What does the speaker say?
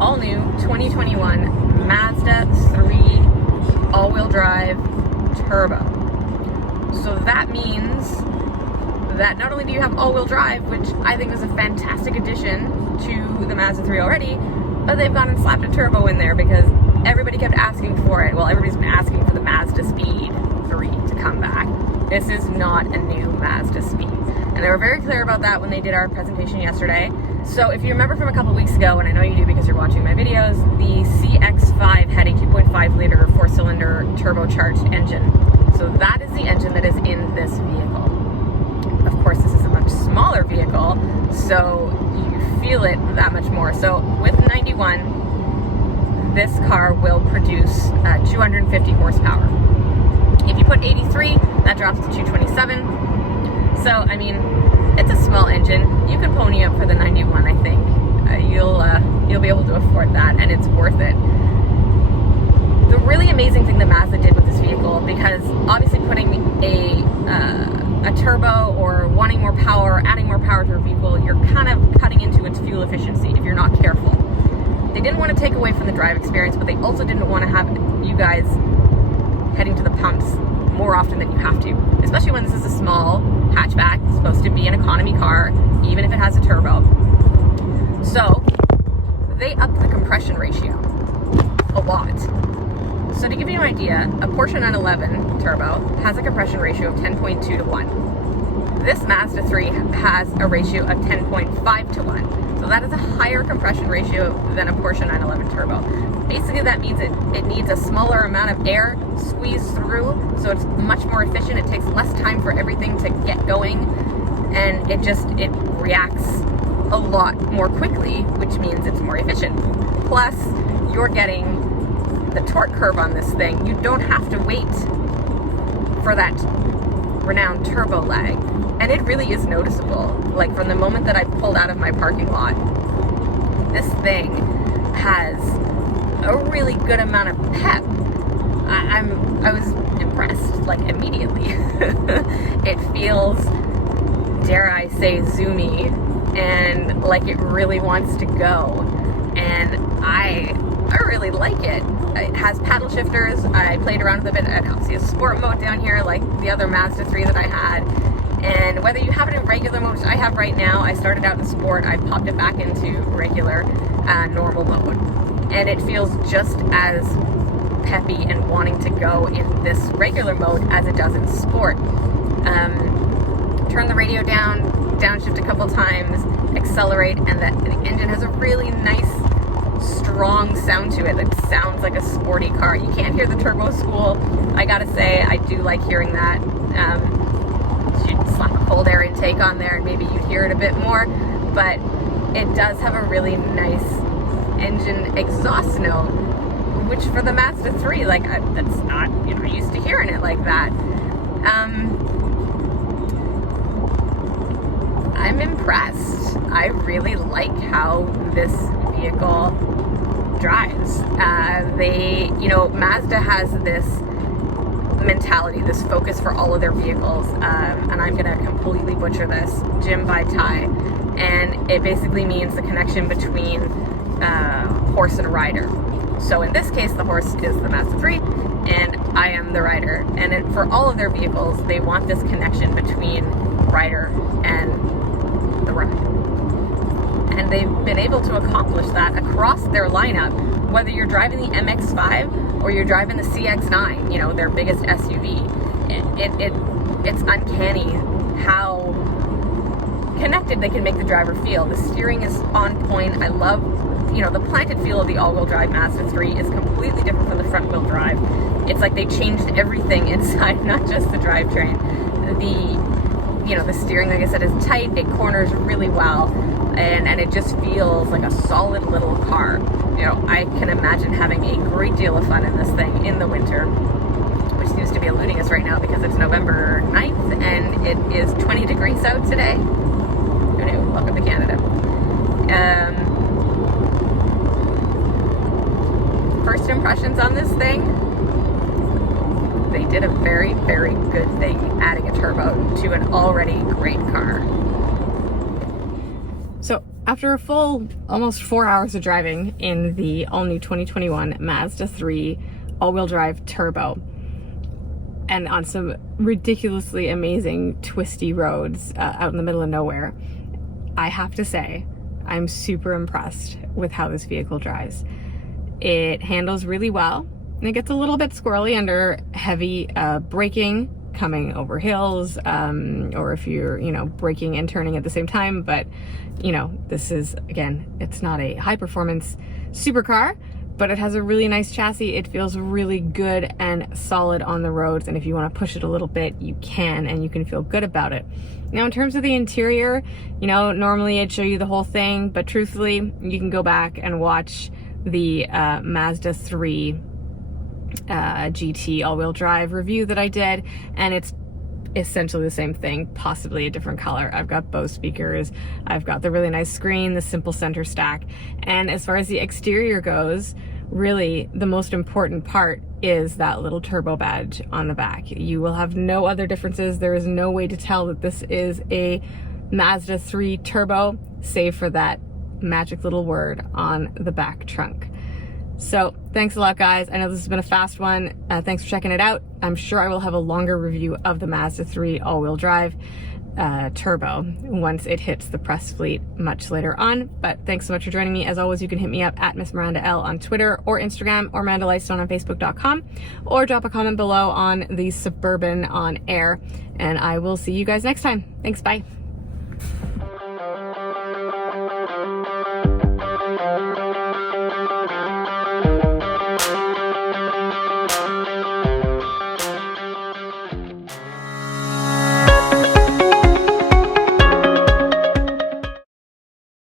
all new 2021 Mazda 3 all-wheel drive turbo. So that means that not only do you have all-wheel drive, which I think is a fantastic addition to the Mazda 3 already, but they've gone and slapped a turbo in there because everybody kept asking for it. Well, everybody's been asking for the Mazda Speed 3 to come back. This is not a new Mazda Speed. And they were very clear about that when they did our presentation yesterday. So if you remember from a couple weeks ago, and I know you do because you're watching my videos, the CX-5 had a 2.5 liter 4-cylinder turbocharged engine. So that is the engine that is in this vehicle. Of course, this is a much smaller vehicle, so you feel it that much more. So with 91, this car will produce 250 horsepower. If you put 83, that drops to 227. So, I mean, it's a small engine. You can pony up for the 91, I think. You'll be able to afford that, and it's worth it. The really amazing thing that Mazda did with this vehicle, because obviously putting a turbo or wanting more power, adding more power to a vehicle, you're kind of cutting into its fuel efficiency if you're not careful. They didn't want to take away from the drive experience, but they also didn't want to have you guys heading to the pumps more often than you have to, especially when this is a small hatchback. It's supposed to be an economy car, even if it has a turbo. So they upped the compression ratio a lot. So to give you an idea, a Porsche 911 Turbo has a compression ratio of 10.2 to 1. This Mazda 3 has a ratio of 10.5 to 1. So that is a higher compression ratio than a Porsche 911 Turbo. Basically that means it needs a smaller amount of air squeezed through, so it's much more efficient. It takes less time for everything to get going, and it reacts a lot more quickly, which means it's more efficient. Plus, you're getting the torque curve on this thing. You don't have to wait for that renowned turbo lag, and it really is noticeable. Like from the moment that I pulled out of my parking lot, this thing has a really good amount of pep. I was impressed, like immediately. It feels, dare I say, zoomy, and like it really wants to go, and I really like it. It has paddle shifters. I played around with it a bit. I obviously a sport mode down here like the other Mazda 3 that I had. And whether you have it in regular mode, which I have right now, I started out in sport, I popped it back into regular, normal mode. And it feels just as peppy and wanting to go in this regular mode as it does in sport. Turn the radio down, downshift a couple times, accelerate, and the engine has a really nice strong sound to it. It sounds like a sporty car. You can't hear the turbo spool. I gotta say, I do like hearing that. Should slap a cold air intake on there and maybe you'd hear it a bit more, but it does have a really nice engine exhaust note, which for the Mazda 3, like, that's not, you're not used to hearing it like that. I'm impressed. I really like how this vehicle drives. Mazda has this mentality, this focus for all of their vehicles, and I'm gonna completely butcher this, Jim by tie, and it basically means the connection between horse and rider. So in this case, the horse is the Mazda 3, and I am the rider. And for all of their vehicles, they want this connection between rider and the ride. And they've been able to accomplish that across their lineup, whether you're driving the MX-5 or you're driving the CX-9, their biggest SUV. It's uncanny how connected they can make the driver feel. The steering is on point. I love, the planted feel of the all-wheel drive Mazda 3 is completely different from the front-wheel drive. It's like they changed everything inside, not just the drivetrain. The steering, like I said, is tight. It corners really well, and it just feels like a solid little car. I can imagine having a great deal of fun in this thing in the winter, which seems to be eluding us right now because it's November 9th and it is 20 degrees out today. Who knew? Welcome to Canada. First impressions on this thing, they did a very, very good thing adding a turbo to an already great car. So After a full almost 4 hours of driving in the all-new 2021 Mazda 3 all-wheel drive turbo, and on some ridiculously amazing twisty roads out in the middle of nowhere, I have to say I'm super impressed with how this vehicle drives. It handles really well, and it gets a little bit squirrely under heavy braking, coming over hills, or if you're, braking and turning at the same time. But, this is, again, it's not a high performance supercar, but it has a really nice chassis. It feels really good and solid on the roads. And if you want to push it a little bit, you can, and you can feel good about it. Now, in terms of the interior, normally I'd show you the whole thing, but truthfully, you can go back and watch the Mazda 3 GT all-wheel drive review that I did, and it's essentially the same thing, possibly a different color. I've got Bose speakers, I've got the really nice screen, the simple center stack, and as far as the exterior goes, really the most important part is that little turbo badge on the back. You will have no other differences. There is no way to tell that this is a Mazda 3 Turbo, save for that magic little word on the back trunk. So thanks a lot, guys. I know this has been a fast one. Thanks for checking it out. I'm sure I will have a longer review of the Mazda 3 all-wheel drive turbo once it hits the press fleet much later on. But thanks so much for joining me. As always, you can hit me up at Miss Miranda L on Twitter or Instagram, or Miranda Lightstone on Facebook.com, or drop a comment below on the Suburban on Air. And I will see you guys next time. Thanks, bye.